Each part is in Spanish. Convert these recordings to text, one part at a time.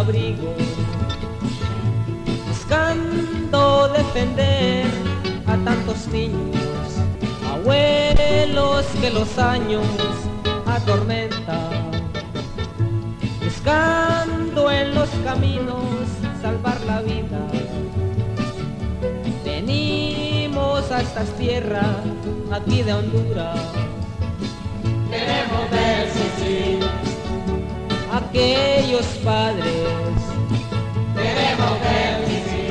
abrigo, buscando defender a tantos niños, abuelos que los años atormentan, buscando en los caminos salvar la vida. Venimos a estas tierras, aquí de Honduras, queremos ver sí, aquellos padres, queremos ver sí,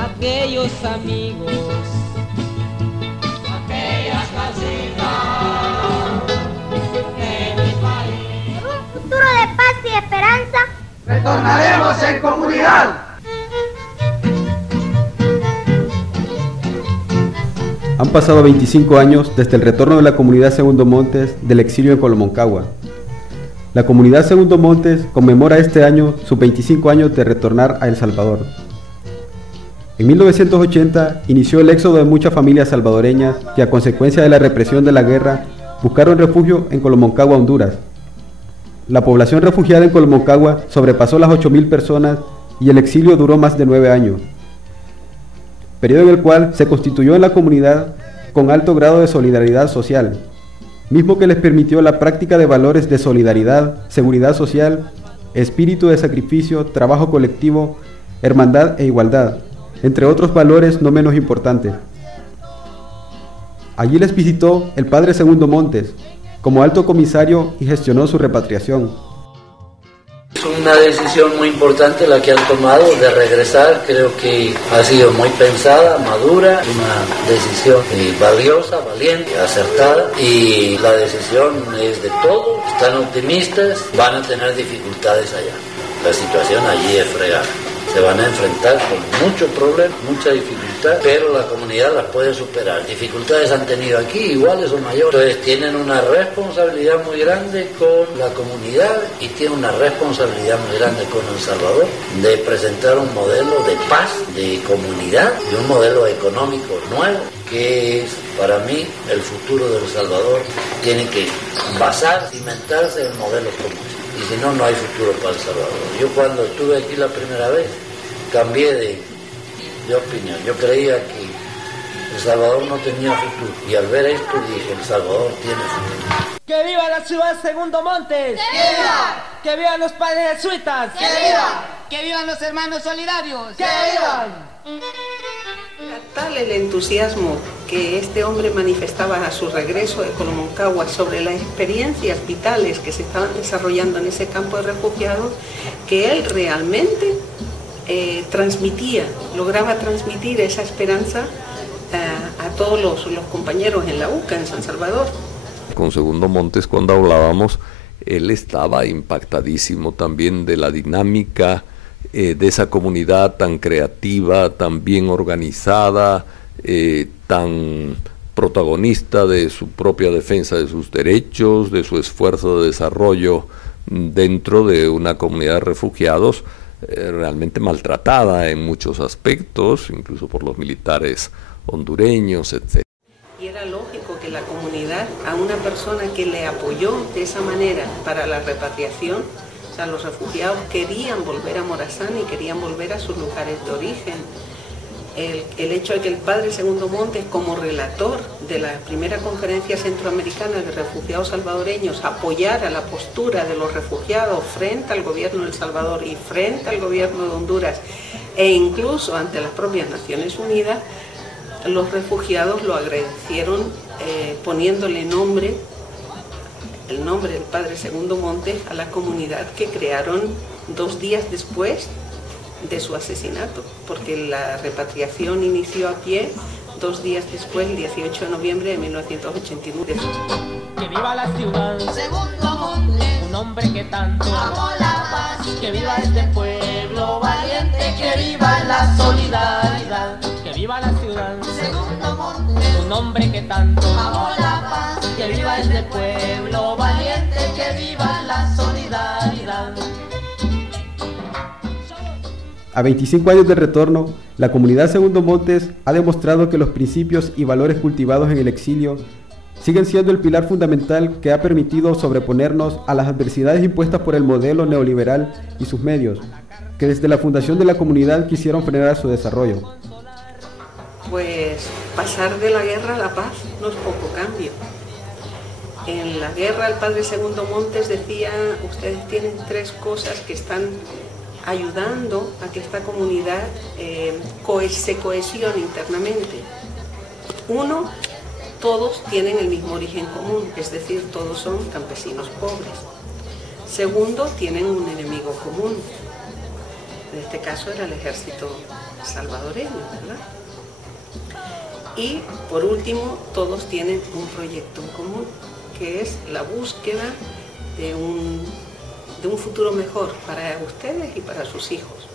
aquellos amigos, aquellas casitas de mi país. En un futuro de paz y esperanza, retornaremos en comunidad. Han pasado 25 años desde el retorno de la comunidad Segundo Montes del exilio en Colomoncagua. La comunidad Segundo Montes conmemora este año sus 25 años de retornar a El Salvador. En 1980 inició el éxodo de muchas familias salvadoreñas que, a consecuencia de la represión de la guerra, buscaron refugio en Colomoncagua, Honduras. La población refugiada en Colomoncagua sobrepasó las 8.000 personas y el exilio duró más de 9 años, periodo en el cual se constituyó en la comunidad con alto grado de solidaridad social, mismo que les permitió la práctica de valores de solidaridad, seguridad social, espíritu de sacrificio, trabajo colectivo, hermandad e igualdad, entre otros valores no menos importantes. Allí les visitó el padre Segundo Montes, como alto comisario, y gestionó su repatriación. Es una decisión muy importante la que han tomado de regresar. Creo que ha sido muy pensada, madura, una decisión valiosa, valiente, acertada, y la decisión es de todos. Están optimistas, van a tener dificultades allá. La situación allí es fregada. Se van a enfrentar con muchos problemas, mucha dificultad, pero la comunidad las puede superar. Dificultades han tenido aquí, iguales o mayores. Entonces tienen una responsabilidad muy grande con la comunidad y tienen una responsabilidad muy grande con El Salvador de presentar un modelo de paz, de comunidad y un modelo económico nuevo, que es, para mí, el futuro de El Salvador. Tiene que cimentarse en modelos comunes. Y si no, no hay futuro para El Salvador. Yo cuando estuve aquí la primera vez, cambié de opinión. Yo creía que El Salvador no tenía futuro. Y al ver esto dije, El Salvador tiene futuro. ¡Que viva la ciudad Segundo Montes! ¡que viva! ¡Que vivan los padres jesuitas! ¡que viva! ¡Que vivan los hermanos solidarios! ¡Que vivan! Era tal el entusiasmo que este hombre manifestaba a su regreso de Colomoncagua sobre las experiencias vitales que se estaban desarrollando en ese campo de refugiados, que él realmente lograba transmitir esa esperanza a todos los compañeros en la UCA, en San Salvador. Con Segundo Montes, cuando hablábamos, él estaba impactadísimo también de la dinámica de esa comunidad tan creativa, tan bien organizada, tan protagonista de su propia defensa de sus derechos, de su esfuerzo de desarrollo dentro de una comunidad de refugiados realmente maltratada en muchos aspectos, incluso por los militares hondureños, etc. Y era lógico que la comunidad, a una persona que le apoyó de esa manera para la repatriación, o sea, los refugiados querían volver a Morazán y querían volver a sus lugares de origen. El hecho de que el padre Segundo Montes, como relator de la primera conferencia centroamericana de refugiados salvadoreños, apoyara la postura de los refugiados frente al gobierno de El Salvador y frente al gobierno de Honduras, e incluso ante las propias Naciones Unidas, los refugiados lo agradecieron poniéndole el nombre del padre Segundo Montes a la comunidad que crearon 2 días después de su asesinato, porque la repatriación inició a pie 2 días después, el 18 de noviembre de 1989. ¡Que viva la ciudad Segundo Montes! Un hombre que tanto amó la paz. ¡Que viva este pueblo valiente! ¡Que viva la solidaridad! ¡Que viva la ciudad Segundo Montes! Un hombre que tanto amó la paz. ¡Que viva este pueblo valiente! ¡Que viva la solidaridad! A 25 años del retorno, la comunidad Segundo Montes ha demostrado que los principios y valores cultivados en el exilio siguen siendo el pilar fundamental que ha permitido sobreponernos a las adversidades impuestas por el modelo neoliberal y sus medios, que desde la fundación de la comunidad quisieron frenar su desarrollo. Pues pasar de la guerra a la paz no es poco cambio. En la guerra el padre Segundo Montes decía, ustedes tienen 3 cosas que están ayudando a que esta comunidad se cohesione internamente. 1, todos tienen el mismo origen común, es decir, todos son campesinos pobres. 2, tienen un enemigo común. En este caso era el ejército salvadoreño, ¿verdad? Y por último, todos tienen un proyecto en común, que es la búsqueda de un futuro mejor para ustedes y para sus hijos.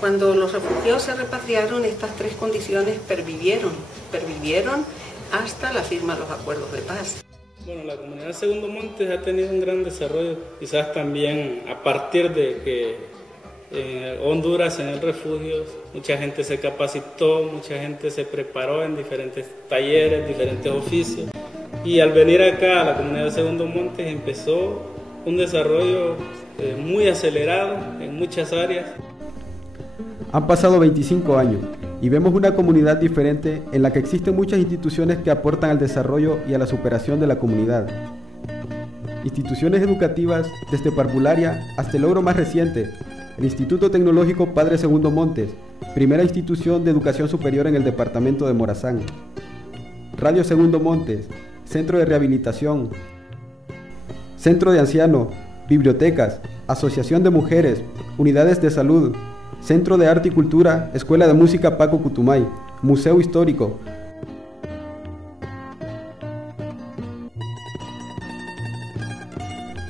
Cuando los refugiados se repatriaron, estas 3 condiciones pervivieron hasta la firma de los acuerdos de paz. Bueno, la comunidad Segundo Montes ha tenido un gran desarrollo, quizás también a partir de que en Honduras, en el refugio, mucha gente se capacitó, mucha gente se preparó en diferentes talleres, diferentes oficios. Y al venir acá a la comunidad de Segundo Montes empezó un desarrollo muy acelerado en muchas áreas. Han pasado 25 años y vemos una comunidad diferente en la que existen muchas instituciones que aportan al desarrollo y a la superación de la comunidad. Instituciones educativas desde parvularia hasta el logro más reciente, el Instituto Tecnológico Padre Segundo Montes, primera institución de educación superior en el departamento de Morazán. Radio Segundo Montes, Centro de Rehabilitación, Centro de Ancianos, bibliotecas, Asociación de Mujeres, Unidades de Salud, Centro de Arte y Cultura, Escuela de Música Paco Cutumay, Museo Histórico.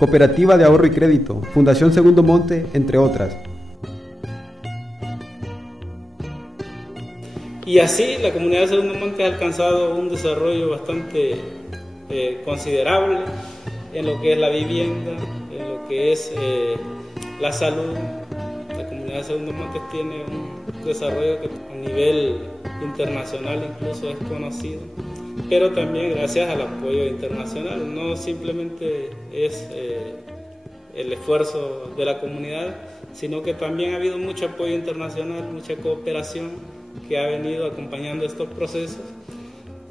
Cooperativa de Ahorro y Crédito, Fundación Segundo Monte, entre otras. Y así la comunidad de Segundo Monte ha alcanzado un desarrollo bastante considerable en lo que es la vivienda, en lo que es la salud. La comunidad de Segundo Montes tiene un desarrollo que a nivel internacional incluso es conocido, pero también gracias al apoyo internacional. No simplemente es el esfuerzo de la comunidad, sino que también ha habido mucho apoyo internacional, mucha cooperación que ha venido acompañando estos procesos,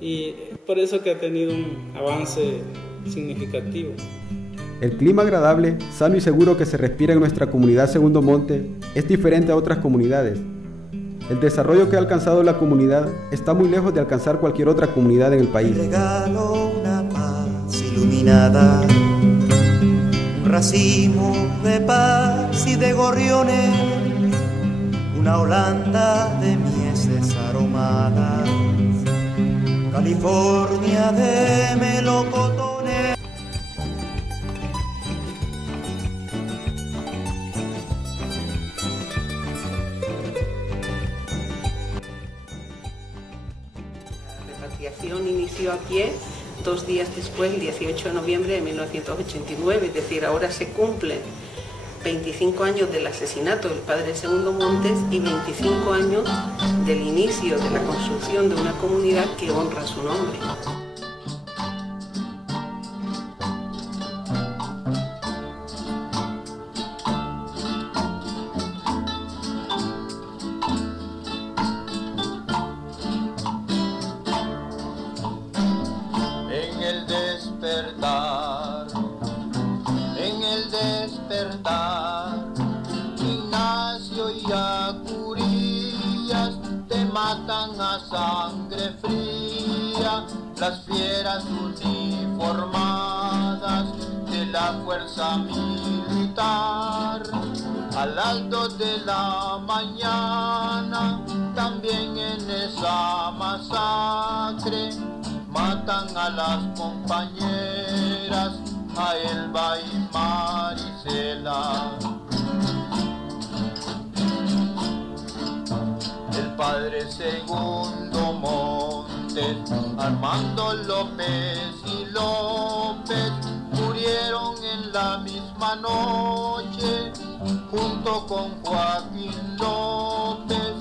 y por eso que ha tenido un avance significativo. El clima agradable, sano y seguro que se respira en nuestra comunidad Segundo Monte es diferente a otras comunidades. El desarrollo que ha alcanzado la comunidad está muy lejos de alcanzar cualquier otra comunidad en el país. Regalo una paz iluminada, un racimo de paz y de gorriones, una Holanda de mieses aromadas, California de melocotones. La repatriación inició a pie 2 días después, el 18 de noviembre de 1989, es decir, ahora se cumplen 25 años del asesinato del padre Segundo Montes y 25 años del inicio de la construcción de una comunidad que honra su nombre. En el despertar, Ignacio y Acurías te matan a sangre fría, las fieras uniformadas de la fuerza militar. A las 2 de la mañana, también en esa masacre, matan a las compañeras, a Elba y Marisela. El padre Segundo Montes, Armando López y López murieron en la misma noche, junto con Joaquín López,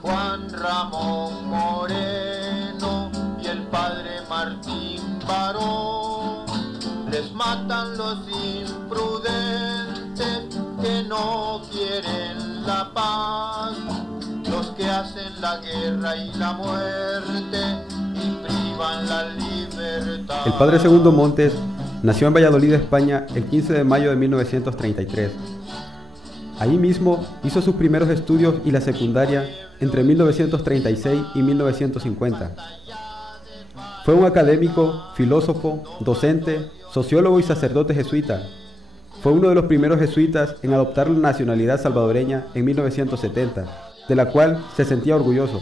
Juan Ramón Moreno y el padre Martín Vázquez. hacen la guerra y la muerte y privan la libertad. El padre Segundo Montes nació en Valladolid, España, el 15 de mayo de 1933. Ahí mismo hizo sus primeros estudios y la secundaria entre 1936 y 1950. Fue un académico, filósofo, docente, sociólogo y sacerdote jesuita. Fue uno de los primeros jesuitas en adoptar la nacionalidad salvadoreña en 1970, de la cual se sentía orgulloso.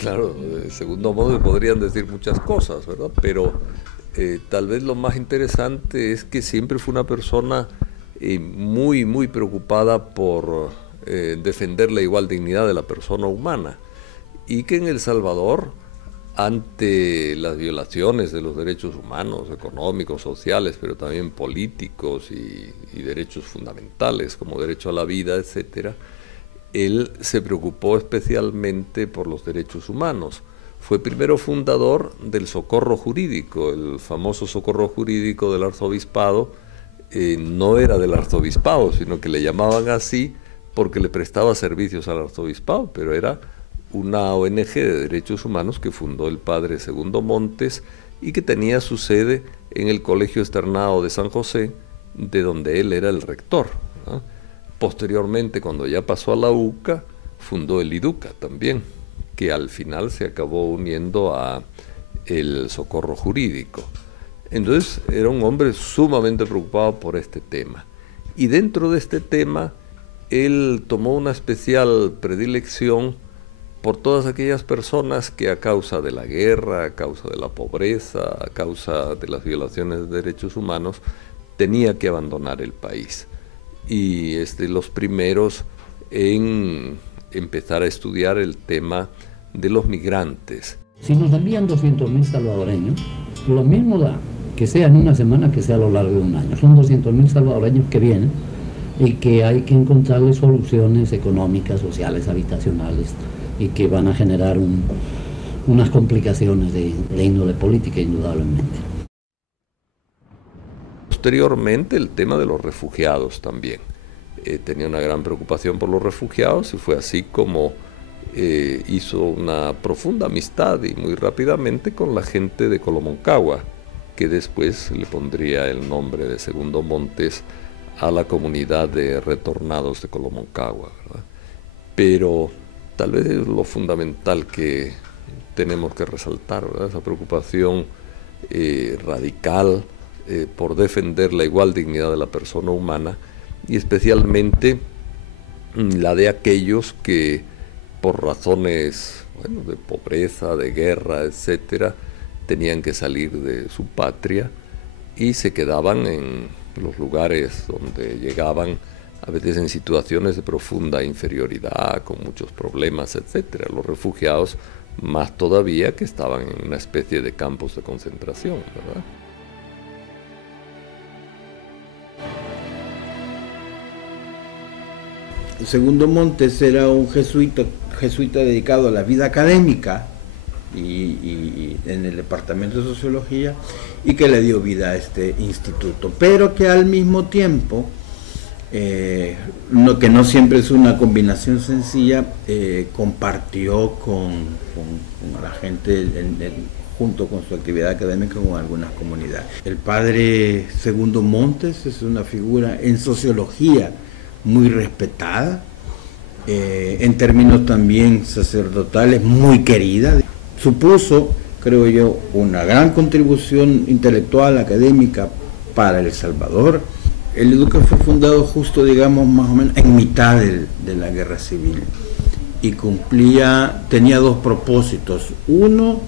Claro, Segundo Montes podrían decir muchas cosas, ¿verdad? Pero tal vez lo más interesante es que siempre fue una persona muy preocupada por defender la igual dignidad de la persona humana, y que en El Salvador, ante las violaciones de los derechos humanos, económicos, sociales, pero también políticos y derechos fundamentales como derecho a la vida, etcétera, él se preocupó especialmente por los derechos humanos. Fue primero fundador del Socorro Jurídico, el famoso Socorro Jurídico del Arzobispado. No era del Arzobispado, sino que le llamaban así porque le prestaba servicios al Arzobispado, pero era una ONG de derechos humanos que fundó el padre Segundo Montes y que tenía su sede en el Colegio Externado de San José, de donde él era el rector, ¿no? Posteriormente, cuando ya pasó a la UCA, fundó el IDUCA también, que al final se acabó uniendo a el Socorro Jurídico. Entonces era un hombre sumamente preocupado por este tema. Y dentro de este tema, él tomó una especial predilección por todas aquellas personas que a causa de la guerra, a causa de la pobreza, a causa de las violaciones de derechos humanos, tenía que abandonar el país. Y los primeros en empezar a estudiar el tema de los migrantes. Si nos envían 200.000 salvadoreños, lo mismo da que sea en una semana que sea a lo largo de un año. Son 200.000 salvadoreños que vienen y que hay que encontrarles soluciones económicas, sociales, habitacionales, y que van a generar unas complicaciones de índole política, indudablemente. Posteriormente, el tema de los refugiados también. Tenía una gran preocupación por los refugiados y fue así como hizo una profunda amistad y muy rápidamente con la gente de Colomoncagua, que después le pondría el nombre de Segundo Montes a la comunidad de retornados de Colomoncagua, ¿verdad? Pero tal vez es lo fundamental que tenemos que resaltar, ¿verdad? Esa preocupación radical por defender la igual dignidad de la persona humana, y especialmente la de aquellos que por razones de pobreza, de guerra, etcétera, tenían que salir de su patria y se quedaban en los lugares donde llegaban, a veces en situaciones de profunda inferioridad, con muchos problemas, etcétera. Los refugiados, más todavía, que estaban en una especie de campos de concentración, ¿verdad? Segundo Montes era un jesuita dedicado a la vida académica y en el departamento de sociología, y que le dio vida a este instituto, pero que al mismo tiempo, que no siempre es una combinación sencilla, compartió con la gente junto con su actividad académica con algunas comunidades. El padre Segundo Montes es una figura en sociología muy respetada, en términos también sacerdotales muy querida. Supuso, creo yo, una gran contribución intelectual, académica para El Salvador. El IDUCA fue fundado justo, digamos, más o menos en mitad de la guerra civil y tenía dos propósitos. Uno,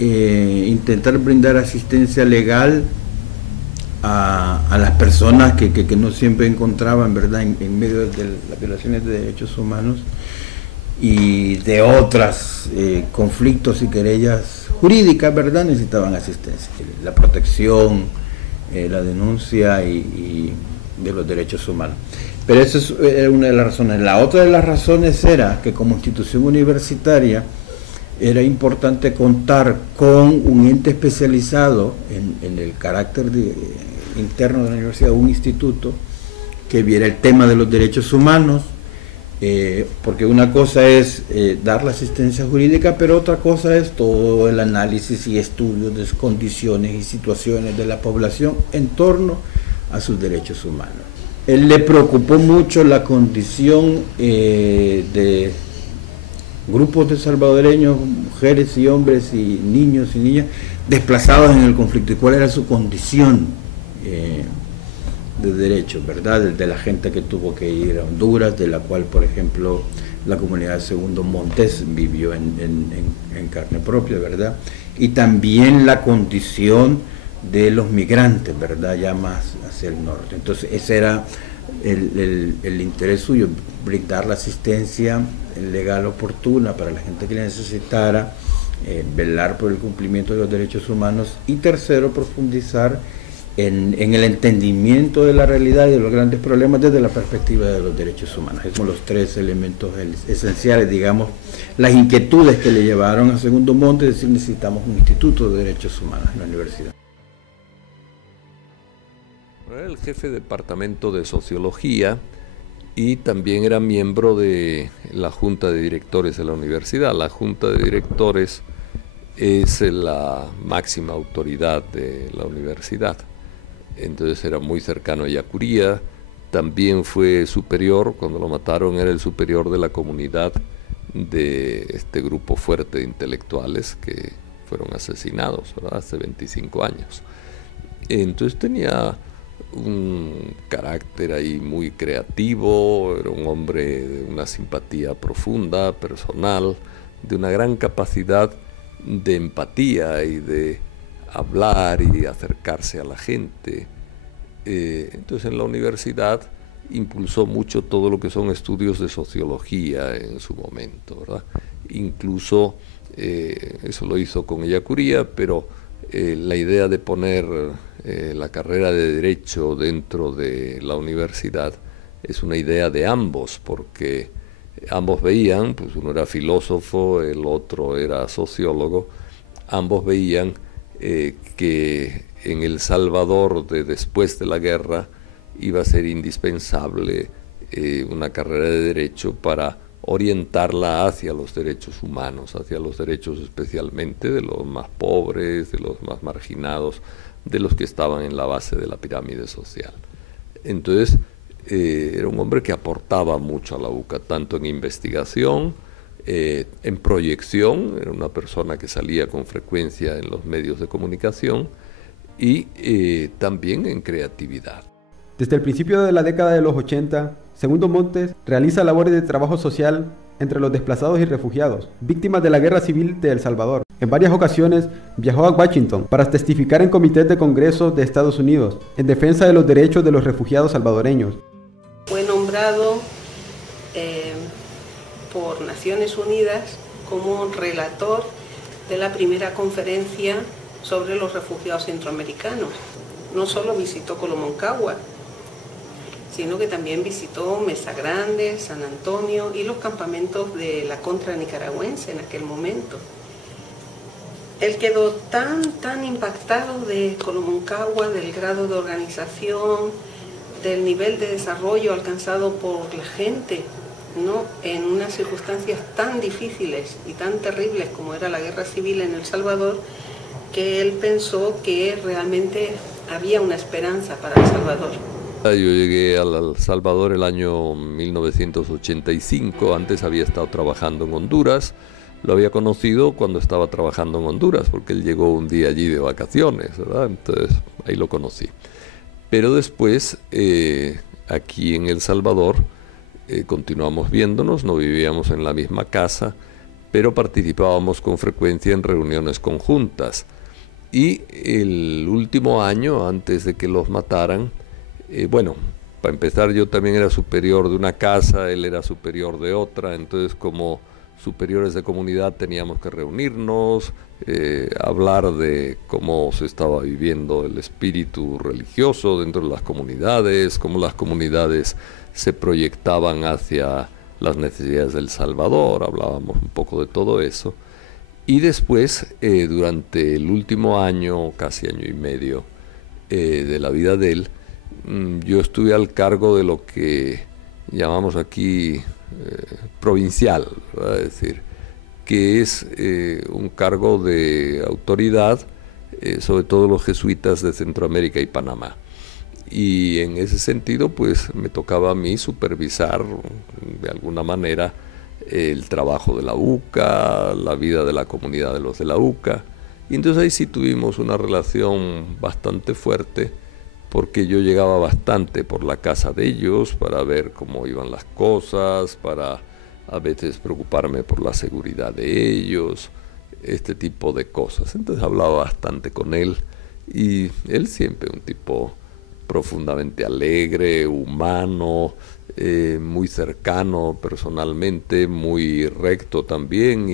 intentar brindar asistencia legal a las personas que no siempre encontraban, ¿verdad?, en medio de las violaciones de derechos humanos y de otros conflictos y querellas jurídicas, ¿verdad?, necesitaban asistencia, la protección, la denuncia y de los derechos humanos. Pero esa era una de las razones. La otra de las razones era que como institución universitaria era importante contar con un ente especializado en el carácter interno de la universidad, un instituto que viera el tema de los derechos humanos, porque una cosa es dar la asistencia jurídica, pero otra cosa es todo el análisis y estudios de condiciones y situaciones de la población en torno a sus derechos humanos. Él le preocupó mucho la condición de grupos de salvadoreños, mujeres y hombres y niños y niñas desplazados en el conflicto y cuál era su condición de derechos, ¿verdad? De la gente que tuvo que ir a Honduras, de la cual, por ejemplo, la comunidad de Segundo Montes vivió en carne propia, ¿verdad? Y también la condición de los migrantes, ¿verdad? Ya más hacia el norte. Entonces, ese era el interés suyo, brindar la asistencia legal oportuna para la gente que la necesitara, velar por el cumplimiento de los derechos humanos y tercero, profundizar en el entendimiento de la realidad y de los grandes problemas desde la perspectiva de los derechos humanos. Esos son los tres elementos esenciales, digamos, las inquietudes que le llevaron a Segundo Montes, es decir, necesitamos un instituto de derechos humanos en la universidad. Era el jefe de departamento de sociología y también era miembro de la junta de directores de la universidad. La junta de directores es la máxima autoridad de la universidad. Entonces era muy cercano a Yacuría, también fue superior, cuando lo mataron era el superior de la comunidad de este grupo fuerte de intelectuales que fueron asesinados, ¿verdad? Hace 25 años. Entonces tenía un carácter ahí muy creativo, era un hombre de una simpatía profunda, personal, de una gran capacidad de empatía y de hablar y acercarse a la gente. Entonces en la universidad impulsó mucho todo lo que son estudios de sociología en su momento, ¿verdad? Incluso eso lo hizo con Yacuría, pero la idea de poner la carrera de Derecho dentro de la universidad es una idea de ambos, porque ambos veían, pues uno era filósofo, el otro era sociólogo, ambos veían que en El Salvador después de la guerra iba a ser indispensable una carrera de Derecho para orientarla hacia los derechos humanos, hacia los derechos especialmente de los más pobres, de los más marginados, de los que estaban en la base de la pirámide social. Entonces, era un hombre que aportaba mucho a la UCA, tanto en investigación, en proyección, era una persona que salía con frecuencia en los medios de comunicación y también en creatividad. Desde el principio de la década de los 80, Segundo Montes realiza labores de trabajo social entre los desplazados y refugiados, víctimas de la Guerra Civil de El Salvador. En varias ocasiones viajó a Washington para testificar en comités de Congreso de Estados Unidos en defensa de los derechos de los refugiados salvadoreños. Fue nombrado por Naciones Unidas como relator de la primera conferencia sobre los refugiados centroamericanos. No solo visitó Colomoncagua, sino que también visitó Mesa Grande, San Antonio y los campamentos de la contra nicaragüense en aquel momento. Él quedó tan impactado de Colomoncagua, del grado de organización, del nivel de desarrollo alcanzado por la gente, ¿no? En unas circunstancias tan difíciles y tan terribles como era la guerra civil en El Salvador, que él pensó que realmente había una esperanza para El Salvador. Yo llegué a El Salvador el año 1985, antes había estado trabajando en Honduras, lo había conocido cuando estaba trabajando en Honduras, porque él llegó un día allí de vacaciones, ¿verdad? Entonces ahí lo conocí. Pero después, aquí en El Salvador, continuamos viéndonos, no vivíamos en la misma casa, pero participábamos con frecuencia en reuniones conjuntas. Y el último año, antes de que los mataran, bueno, para empezar yo también era superior de una casa, él era superior de otra, entonces como superiores de comunidad teníamos que reunirnos, hablar de cómo se estaba viviendo el espíritu religioso dentro de las comunidades, cómo las comunidades se proyectaban hacia las necesidades del Salvador, hablábamos un poco de todo eso. Y después, durante el último año, casi año y medio de la vida de él, yo estuve al cargo de lo que llamamos aquí provincial, ¿verdad? Es decir, que es un cargo de autoridad, sobre todo los jesuitas de Centroamérica y Panamá. Y en ese sentido, pues me tocaba a mí supervisar de alguna manera el trabajo de la UCA, la vida de la comunidad de los de la UCA. Y entonces ahí sí tuvimos una relación bastante fuerte, porque yo llegaba bastante por la casa de ellos para ver cómo iban las cosas, para a veces preocuparme por la seguridad de ellos, este tipo de cosas. Entonces hablaba bastante con él, y él siempre un tipo profundamente alegre, humano, muy cercano personalmente, muy recto también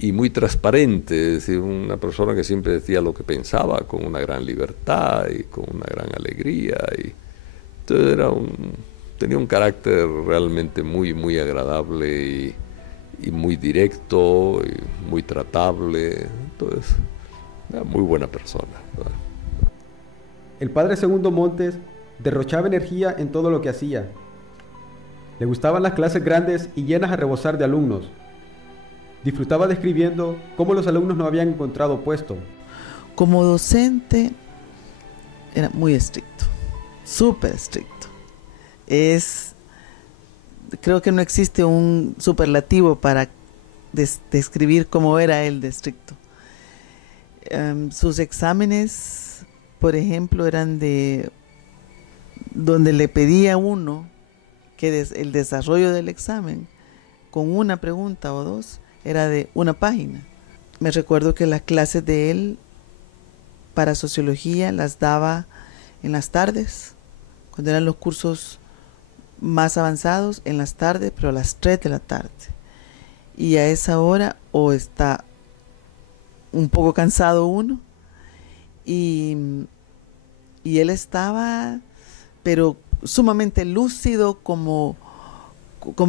y muy transparente, es decir, una persona que siempre decía lo que pensaba con una gran libertad y con una gran alegría. Y entonces tenía un carácter realmente muy, muy agradable y muy directo y muy tratable. Entonces, era muy buena persona, ¿verdad? El padre Segundo Montes derrochaba energía en todo lo que hacía. Le gustaban las clases grandes y llenas a rebosar de alumnos. Disfrutaba describiendo cómo los alumnos no habían encontrado puesto. Como docente era muy estricto, súper estricto. Creo que no existe un superlativo para describir cómo era él de estricto. Sus exámenes, por ejemplo, eran donde le pedía a uno que el desarrollo del examen con una pregunta o dos era de una página. Me recuerdo que las clases de él para sociología las daba en las tardes, cuando eran los cursos más avanzados, en las tardes, pero a las 3 de la tarde. Y a esa hora o está un poco cansado uno, y él estaba, pero sumamente lúcido, como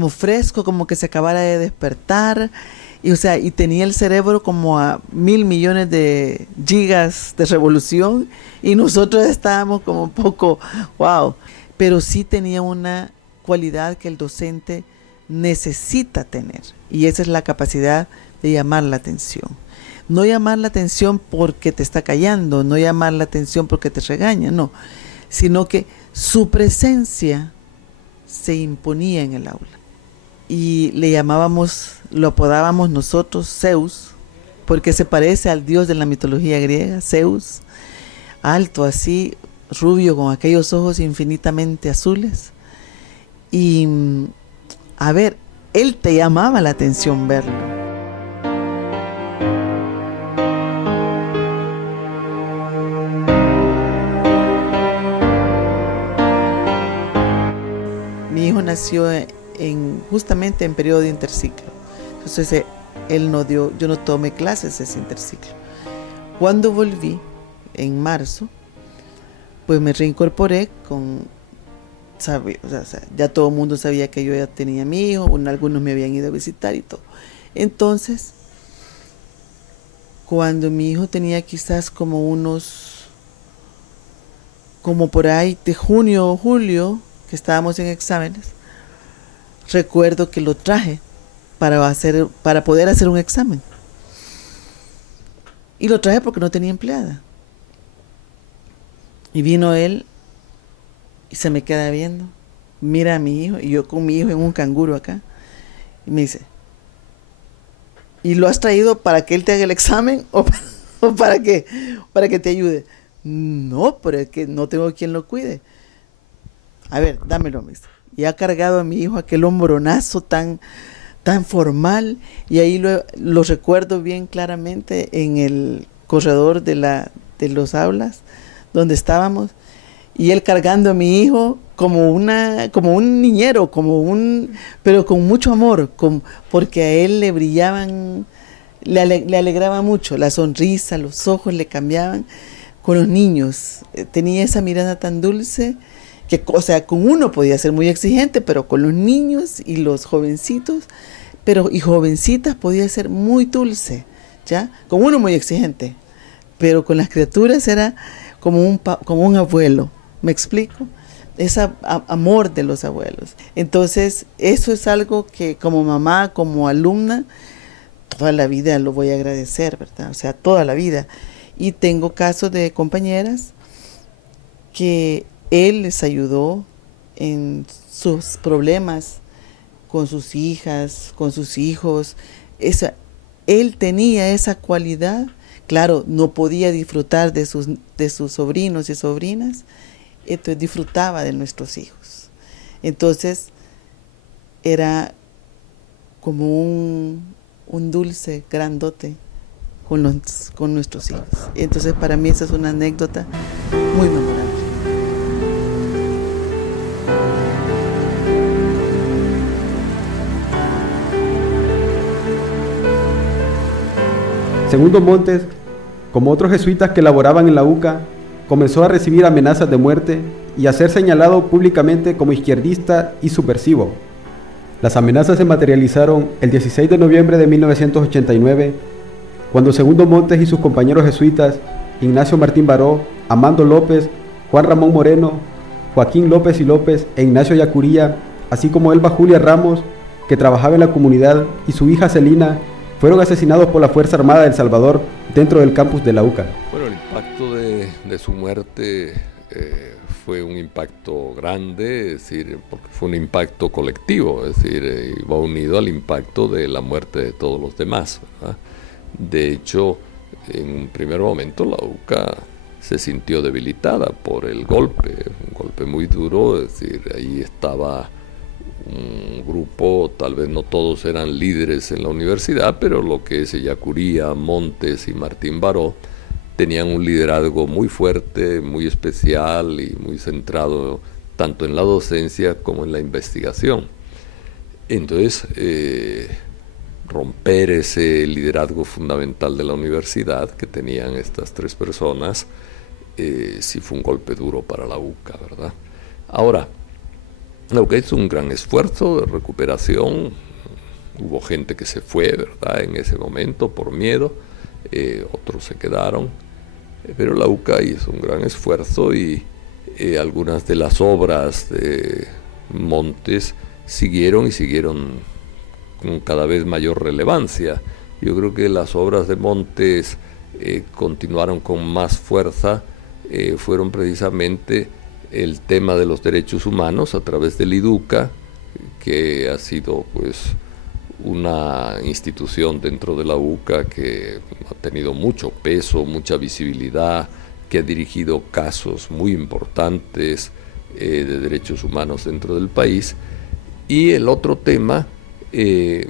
fresco, como que se acabara de despertar, y tenía el cerebro como a 1.000 millones de gigas de revolución, y nosotros estábamos como un poco, wow, pero sí tenía una cualidad que el docente necesita tener, y esa es la capacidad de llamar la atención. No llamar la atención porque te está callando, no llamar la atención porque te regaña, no, sino que su presencia se imponía en el aula. Y lo apodábamos nosotros Zeus, porque se parece al dios de la mitología griega, Zeus, alto así, rubio, con aquellos ojos infinitamente azules. Y, a ver, él te llamaba la atención verlo. Mi hijo nació justamente en periodo de interciclo. Entonces yo no tomé clases ese interciclo. Cuando volví, en marzo, pues me reincorporé ya todo el mundo sabía que yo ya tenía a mi hijo, algunos me habían ido a visitar y todo. Entonces, cuando mi hijo tenía quizás como por ahí de junio o julio, que estábamos en exámenes, recuerdo que lo traje para poder hacer un examen. Y lo traje porque no tenía empleada. Y vino él y se me queda viendo, mira a mi hijo, y yo con mi hijo en un canguro acá, y me dice, ¿y lo has traído para que él te haga el examen o para que te ayude? No, pero es que no tengo quien lo cuide. A ver, dámelo, me dice. Y ha cargado a mi hijo aquel hombronazo tan formal, y ahí lo recuerdo bien claramente en el corredor de los aulas donde estábamos, y él cargando a mi hijo como un niñero, pero con mucho amor, porque a él le brillaban, le alegraba mucho, la sonrisa, los ojos le cambiaban con los niños. Tenía esa mirada tan dulce que, o sea, con uno podía ser muy exigente, pero con los niños y los jovencitos, y jovencitas podía ser muy dulce, ¿ya? Con uno muy exigente, pero con las criaturas era como un abuelo, ¿Me explico? Ese amor de los abuelos. Entonces, eso es algo que como mamá, como alumna, toda la vida lo voy a agradecer, ¿verdad? O sea, toda la vida. Y tengo casos de compañeras que él les ayudó en sus problemas con sus hijas, con sus hijos. Él tenía esa cualidad. Claro, no podía disfrutar de sus sobrinos y sobrinas, entonces disfrutaba de nuestros hijos. Entonces era como un dulce grandote con nuestros hijos. Entonces para mí esa es una anécdota muy memorable. Segundo Montes, como otros jesuitas que laboraban en la UCA, comenzó a recibir amenazas de muerte y a ser señalado públicamente como izquierdista y subversivo. Las amenazas se materializaron el 16 de noviembre de 1989, cuando Segundo Montes y sus compañeros jesuitas, Ignacio Martín Baró, Amando López, Juan Ramón Moreno, Joaquín López y López e Ignacio Yacuría, así como Elba Julia Ramos, que trabajaba en la comunidad, y su hija Celina, fueron asesinados por la Fuerza Armada de El Salvador dentro del campus de la UCA. Bueno, el impacto de su muerte fue un impacto grande, es decir, porque fue un impacto colectivo, es decir, iba unido al impacto de la muerte de todos los demás, ¿verdad? De hecho, en un primer momento la UCA se sintió debilitada por el golpe, un golpe muy duro, es decir, ahí estaba un grupo, tal vez no todos eran líderes en la universidad, pero lo que es Yacuría, Montes y Martín Baró tenían un liderazgo muy fuerte, muy especial y muy centrado tanto en la docencia como en la investigación. Entonces, romper ese liderazgo fundamental de la universidad que tenían estas tres personas, sí fue un golpe duro para la UCA, ¿verdad? Ahora, la UCA hizo un gran esfuerzo de recuperación, hubo gente que se fue, ¿verdad?, en ese momento por miedo, otros se quedaron, pero la UCA hizo un gran esfuerzo y algunas de las obras de Montes siguieron con cada vez mayor relevancia. Yo creo que las obras de Montes continuaron con más fuerza, fueron precisamente el tema de los derechos humanos a través del IDUCA, que ha sido pues una institución dentro de la UCA que ha tenido mucho peso, mucha visibilidad, que ha dirigido casos muy importantes de derechos humanos dentro del país. Y el otro tema que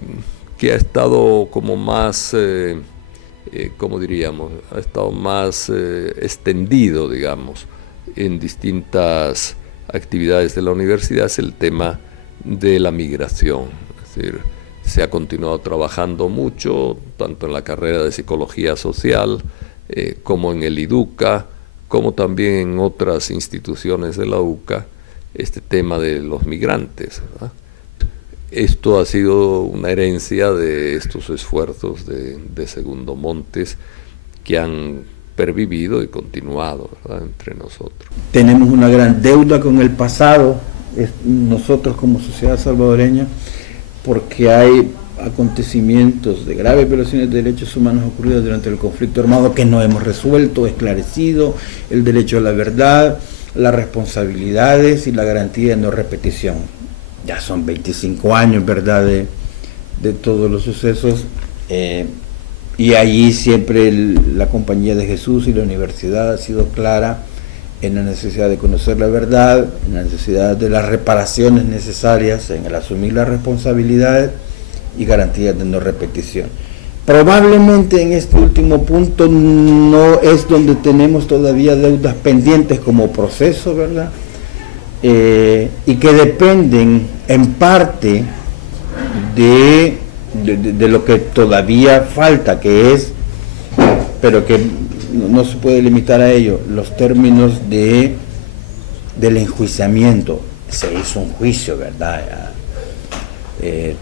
ha estado como más, ¿cómo diríamos?, ha estado más extendido, digamos, en distintas actividades de la universidad, es el tema de la migración. Es decir, se ha continuado trabajando mucho, tanto en la carrera de Psicología Social, como en el IDUCA, como también en otras instituciones de la UCA, este tema de los migrantes, ¿verdad? Esto ha sido una herencia de estos esfuerzos de Segundo Montes que han pervivido y continuado, ¿verdad?, entre nosotros. Tenemos una gran deuda con el pasado, nosotros como sociedad salvadoreña, porque hay acontecimientos de graves violaciones de derechos humanos ocurridos durante el conflicto armado que no hemos resuelto, esclarecido, el derecho a la verdad, las responsabilidades y la garantía de no repetición. Ya son 25 años, ¿verdad?, de todos los sucesos, y allí siempre la Compañía de Jesús y la universidad ha sido clara en la necesidad de conocer la verdad, en la necesidad de las reparaciones necesarias, en el asumir las responsabilidades y garantías de no repetición. Probablemente en este último punto no es donde tenemos todavía deudas pendientes como proceso, ¿verdad?, y que dependen en parte de lo que todavía falta, que es, pero que no se puede limitar a ello, los términos del enjuiciamiento. Se hizo un juicio, ¿verdad?,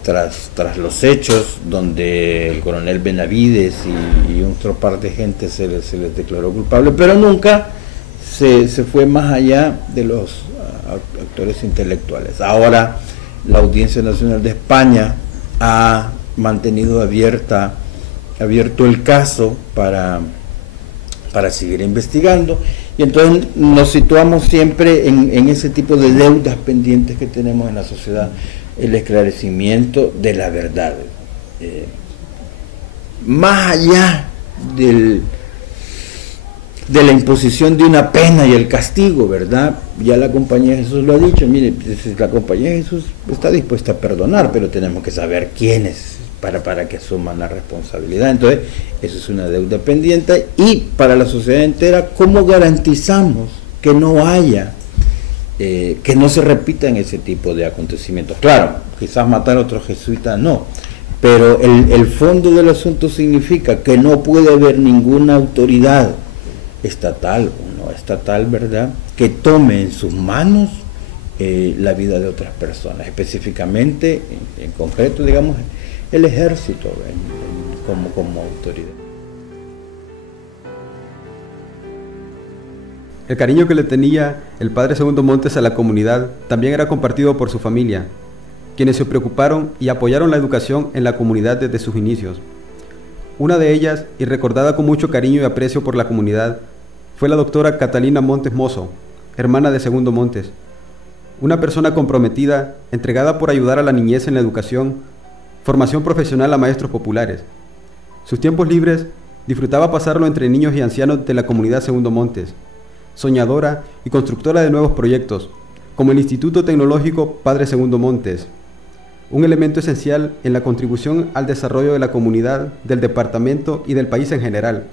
tras los hechos donde el coronel Benavides y otra parte de gente se les declaró culpable, pero nunca se fue más allá de los actores intelectuales. Ahora la Audiencia Nacional de España ha mantenido abierto el caso para seguir investigando, y entonces nos situamos siempre en ese tipo de deudas pendientes que tenemos en la sociedad, el esclarecimiento de la verdad, más allá de la imposición de una pena y el castigo, ¿verdad? Ya la Compañía de Jesús lo ha dicho, mire, la Compañía de Jesús está dispuesta a perdonar, pero tenemos que saber quiénes para que asuman la responsabilidad. Entonces, eso es una deuda pendiente, y para la sociedad entera, ¿cómo garantizamos que no haya, que no se repitan ese tipo de acontecimientos? Claro, quizás matar a otro jesuita no, pero el fondo del asunto significa que no puede haber ninguna autoridad estatal o no estatal, ¿verdad?, que tome en sus manos la vida de otras personas, específicamente, en concreto, digamos, el ejército como autoridad. El cariño que le tenía el padre Segundo Montes a la comunidad también era compartido por su familia, quienes se preocuparon y apoyaron la educación en la comunidad desde sus inicios. Una de ellas, y recordada con mucho cariño y aprecio por la comunidad, fue la doctora Catalina Montes Mozo, hermana de Segundo Montes, una persona comprometida, entregada por ayudar a la niñez en la educación, formación profesional a maestros populares. Sus tiempos libres disfrutaba pasarlo entre niños y ancianos de la comunidad Segundo Montes, soñadora y constructora de nuevos proyectos, como el Instituto Tecnológico Padre Segundo Montes, un elemento esencial en la contribución al desarrollo de la comunidad, del departamento y del país en general,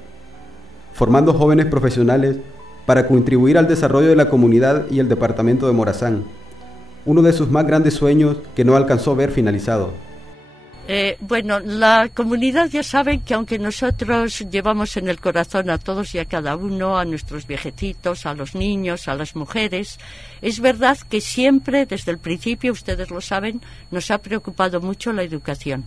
formando jóvenes profesionales para contribuir al desarrollo de la comunidad y el departamento de Morazán, uno de sus más grandes sueños que no alcanzó a ver finalizado. Bueno, la comunidad ya saben que aunque nosotros llevamos en el corazón a todos y a cada uno, a nuestros viejecitos, a los niños, a las mujeres, es verdad que siempre, desde el principio, ustedes lo saben, nos ha preocupado mucho la educación.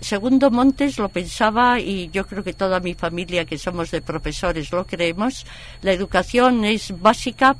Segundo Montes lo pensaba, y yo creo que toda mi familia que somos de profesores lo creemos, la educación es básica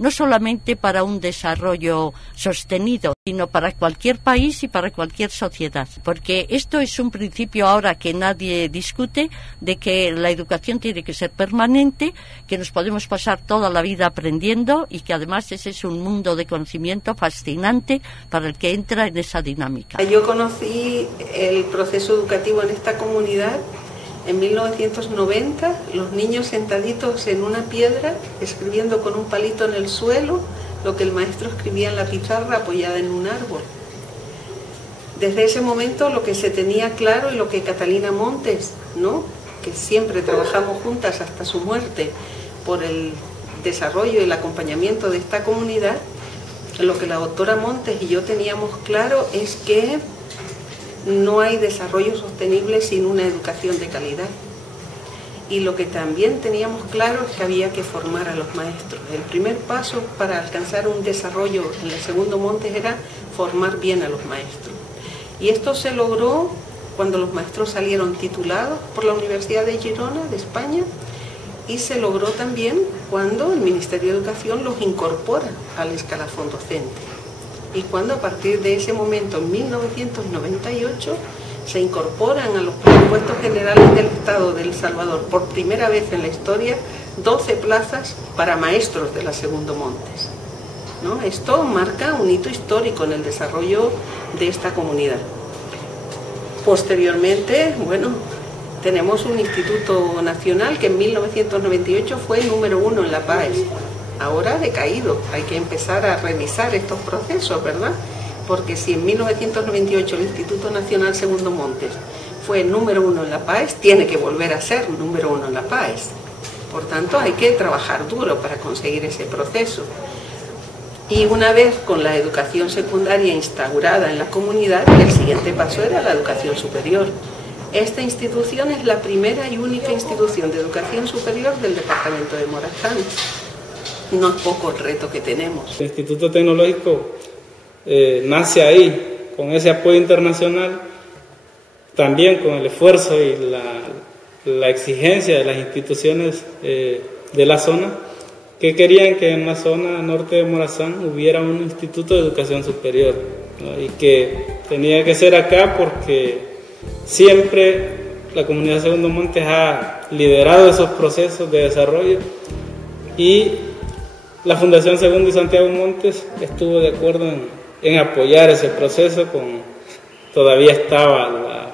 no solamente para un desarrollo sostenido, sino para cualquier país y para cualquier sociedad. Porque esto es un principio ahora que nadie discute, de que la educación tiene que ser permanente, que nos podemos pasar toda la vida aprendiendo, y que además ese es un mundo de conocimiento fascinante para el que entra en esa dinámica. Yo conocí el proceso educativo en esta comunidad en 1990, los niños sentaditos en una piedra, escribiendo con un palito en el suelo lo que el maestro escribía en la pizarra apoyada en un árbol. Desde ese momento lo que se tenía claro, y lo que Catalina Montes, ¿no?, que siempre trabajamos juntas hasta su muerte por el desarrollo y el acompañamiento de esta comunidad, lo que la doctora Montes y yo teníamos claro es que no hay desarrollo sostenible sin una educación de calidad. Y lo que también teníamos claro es que había que formar a los maestros. El primer paso para alcanzar un desarrollo en el Segundo Montes era formar bien a los maestros. Y esto se logró cuando los maestros salieron titulados por la Universidad de Girona, de España, y se logró también cuando el Ministerio de Educación los incorpora al escalafón docente. Y cuando a partir de ese momento, en 1998, se incorporan a los presupuestos generales del Estado de El Salvador, por primera vez en la historia, 12 plazas para maestros de la Segundo Montes, ¿no? Esto marca un hito histórico en el desarrollo de esta comunidad. Posteriormente, bueno, tenemos un instituto nacional que en 1998 fue el número 1 en la PAES. Ahora ha decaído, hay que empezar a revisar estos procesos, ¿verdad? Porque si en 1998 el Instituto Nacional Segundo Montes fue el número 1 en la PAES, tiene que volver a ser número 1 en la PAES. Por tanto, hay que trabajar duro para conseguir ese proceso. Y una vez con la educación secundaria instaurada en la comunidad, el siguiente paso era la educación superior. Esta institución es la primera y única institución de educación superior del departamento de Morazán. No es poco el reto que tenemos. El Instituto Tecnológico nace ahí, con ese apoyo internacional, también con el esfuerzo y la exigencia de las instituciones de la zona, que querían que en la zona norte de Morazán hubiera un instituto de educación superior, ¿no? Y que tenía que ser acá porque siempre la comunidad Segundo Montes ha liderado esos procesos de desarrollo y la Fundación Segundo y Santiago Montes estuvo de acuerdo en apoyar ese proceso. Todavía estaba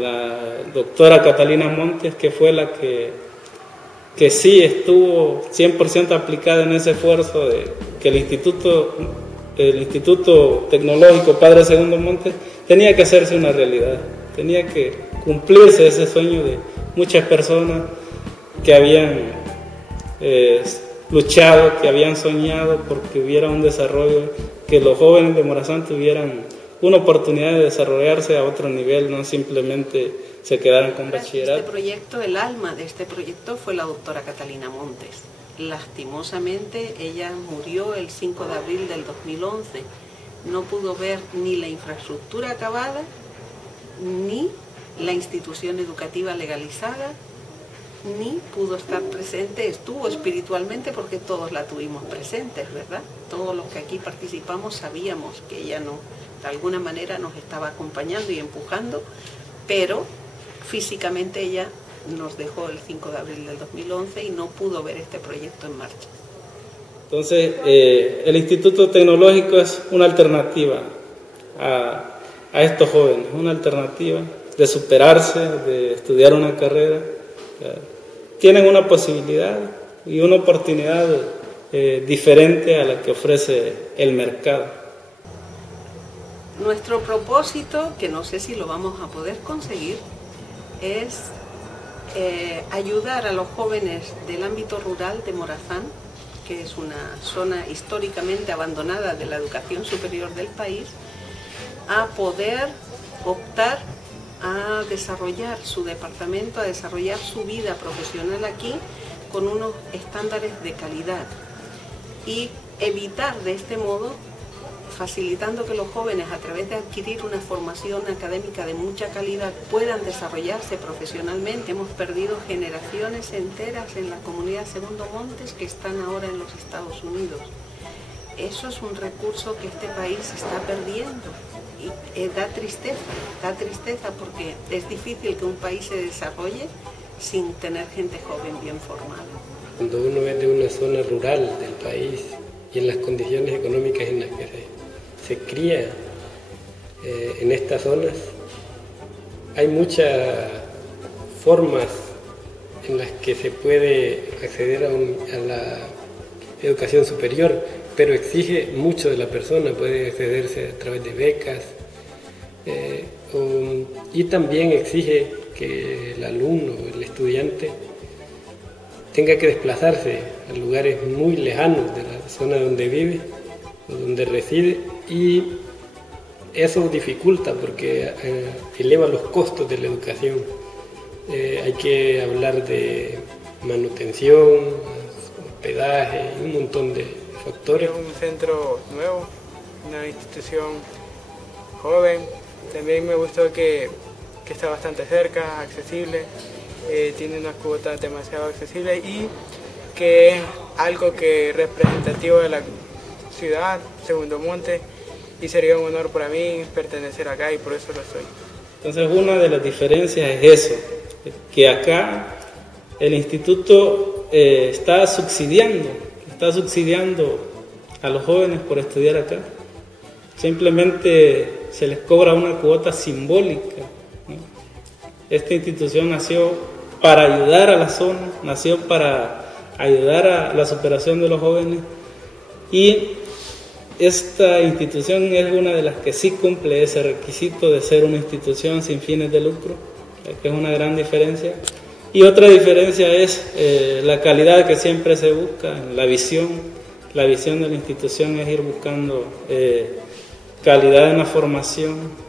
la doctora Catalina Montes, que fue la que sí estuvo 100% aplicada en ese esfuerzo de que el Instituto Tecnológico Padre Segundo Montes tenía que hacerse una realidad, tenía que cumplirse ese sueño de muchas personas que habían luchado, que habían soñado porque hubiera un desarrollo, que los jóvenes de Morazán tuvieran una oportunidad de desarrollarse a otro nivel, no simplemente se quedaran con bachillerato. Este proyecto, el alma de este proyecto fue la doctora Catalina Montes. Lastimosamente ella murió el 5 de abril del 2011. No pudo ver ni la infraestructura acabada, ni la institución educativa legalizada, ni pudo estar presente, estuvo espiritualmente porque todos la tuvimos presentes, ¿verdad? Todos los que aquí participamos sabíamos que ella no, de alguna manera nos estaba acompañando y empujando, pero físicamente ella nos dejó el 5 de abril del 2011 y no pudo ver este proyecto en marcha. Entonces, el Instituto Tecnológico es una alternativa a estos jóvenes, una alternativa de superarse, de estudiar una carrera. Tienen una posibilidad y una oportunidad diferente a la que ofrece el mercado. Nuestro propósito, que no sé si lo vamos a poder conseguir, es ayudar a los jóvenes del ámbito rural de Morazán, que es una zona históricamente abandonada de la educación superior del país, a poder optar a desarrollar su departamento, a desarrollar su vida profesional aquí con unos estándares de calidad y evitar de este modo, facilitando que los jóvenes a través de adquirir una formación académica de mucha calidad puedan desarrollarse profesionalmente. Hemos perdido generaciones enteras en la comunidad Segundo Montes que están ahora en los Estados Unidos. Eso es un recurso que este país está perdiendo. Y da tristeza porque es difícil que un país se desarrolle sin tener gente joven bien formada. Cuando uno es de una zona rural del país y en las condiciones económicas en las que se cría en estas zonas, hay muchas formas en las que se puede acceder a la educación superior, pero exige mucho de la persona. Puede accederse a través de becas y también exige que el alumno, el estudiante, tenga que desplazarse a lugares muy lejanos de la zona donde vive o donde reside, y eso dificulta porque eleva los costos de la educación. Hay que hablar de manutención, hospedaje y un montón de factores. Es un centro nuevo, una institución joven. También me gustó que está bastante cerca, accesible, tiene unas cuotas demasiado accesibles y que es algo que es representativo de la ciudad, Segundo Montes, y sería un honor para mí pertenecer acá y por eso lo soy. Entonces una de las diferencias es eso, que acá el instituto está subsidiando a los jóvenes por estudiar acá. Simplemente se les cobra una cuota simbólica, ¿no? Esta institución nació para ayudar a la zona, nació para ayudar a la superación de los jóvenes, y esta institución es una de las que sí cumple ese requisito de ser una institución sin fines de lucro, que es una gran diferencia. Y otra diferencia es la calidad que siempre se busca, la visión. La visión de la institución es ir buscando calidad en la formación,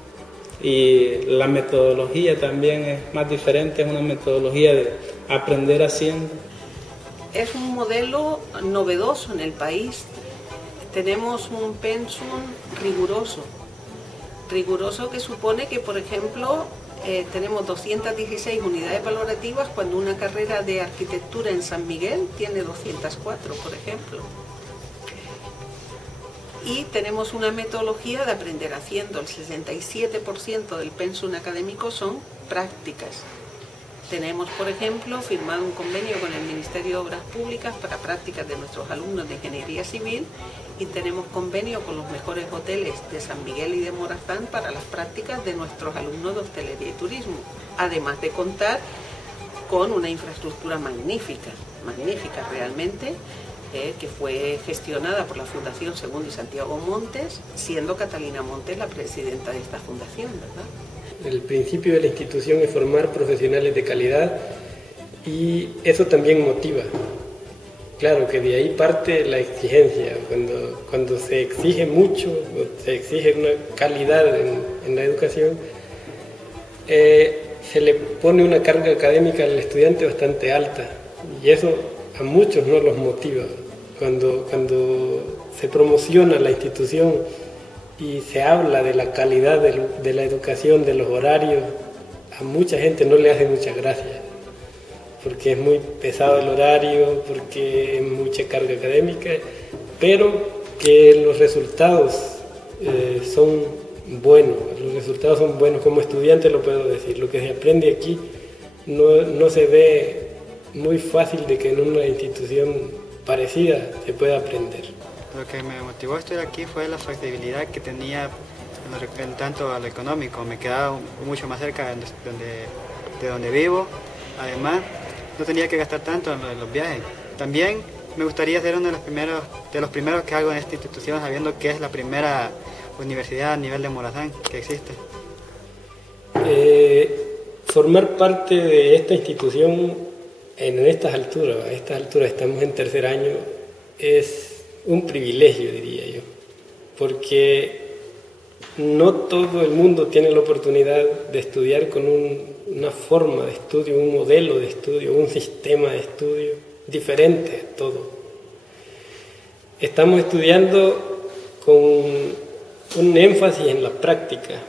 y la metodología también es más diferente, es una metodología de aprender haciendo. Es un modelo novedoso en el país. Tenemos un pensum riguroso que supone que, por ejemplo, tenemos 216 unidades valorativas cuando una carrera de arquitectura en San Miguel tiene 204, por ejemplo. Y tenemos una metodología de aprender haciendo. El 67% del pensum académico son prácticas. Tenemos, por ejemplo, firmado un convenio con el Ministerio de Obras Públicas para prácticas de nuestros alumnos de Ingeniería Civil y tenemos convenio con los mejores hoteles de San Miguel y de Morazán para las prácticas de nuestros alumnos de Hostelería y Turismo, además de contar con una infraestructura magnífica realmente, que fue gestionada por la Fundación Segundo y Santiago Montes, siendo Catalina Montes la presidenta de esta fundación, ¿verdad? El principio de la institución es formar profesionales de calidad y eso también motiva. Claro que de ahí parte la exigencia. Cuando se exige mucho, se exige una calidad en la educación, se le pone una carga académica al estudiante bastante alta y eso a muchos no los motiva. Cuando se promociona la institución y se habla de la calidad de la educación, de los horarios, a mucha gente no le hace mucha gracia, porque es muy pesado el horario, porque es mucha carga académica, pero que los resultados son buenos, como estudiante lo puedo decir, lo que se aprende aquí no se ve muy fácil de que en una institución parecida se pueda aprender. Lo que me motivó a estudiar aquí fue la flexibilidad que tenía en tanto a lo económico. Me quedaba mucho más cerca de donde vivo. Además, no tenía que gastar tanto en los viajes. También me gustaría ser uno de los primeros que hago en esta institución, sabiendo que es la primera universidad a nivel de Morazán que existe. Formar parte de esta institución en estas alturas, estamos en tercer año, es un privilegio, diría yo, porque no todo el mundo tiene la oportunidad de estudiar con una forma de estudio, un modelo de estudio, un sistema de estudio diferente a todo. Estamos estudiando con un énfasis en la práctica.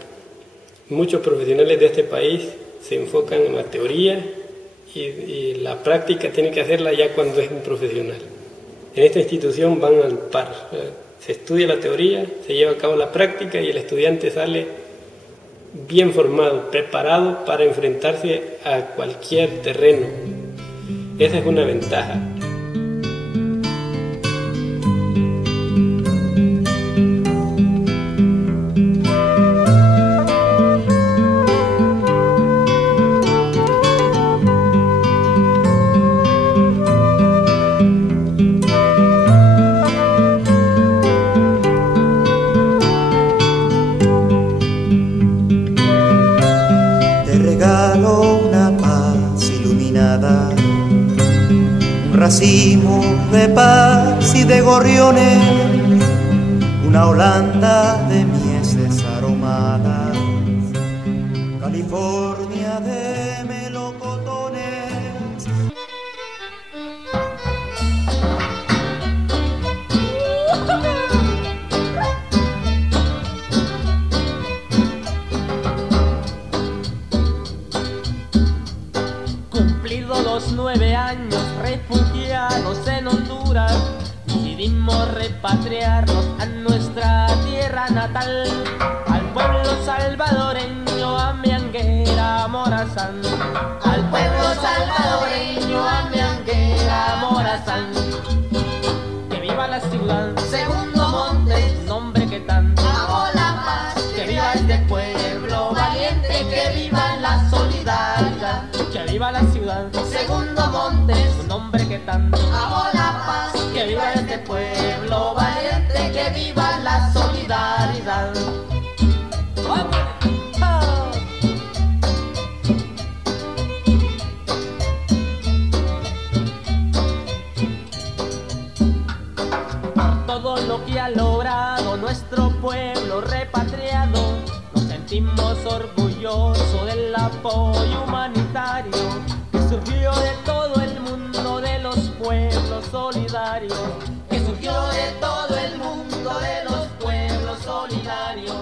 Muchos profesionales de este país se enfocan en la teoría y la práctica tiene que hacerla ya cuando es un profesional. En esta institución van al par, se estudia la teoría, se lleva a cabo la práctica y el estudiante sale bien formado, preparado para enfrentarse a cualquier terreno. Esa es una ventaja. Racimo de paz y de gorriones, una Holanda de mieses aromadas, California de melocotones. Cumplidos los 9 años, refugiados en Honduras, decidimos repatriarnos a nuestra tierra natal, al pueblo salvadoreño, a Mianguera, a Morazán, al pueblo salvadoreño, a Mianguera, a Morazán. Que viva la ciudad, Segundo Montes, nombre que tanto amó la paz. Que viva este pueblo valiente, que viva la solidaridad. Que viva la ciudad, Segundo Montes, un nombre que tanto amó la paz. Que viva este pueblo valiente, que viva la solidaridad. Por todo lo que ha logrado nuestro pueblo repatriado, nos sentimos orgullosos del apoyo humanitario que surgió de todo el mundo, de los pueblos solidarios, que surgió de todo el mundo, de los pueblos solidarios.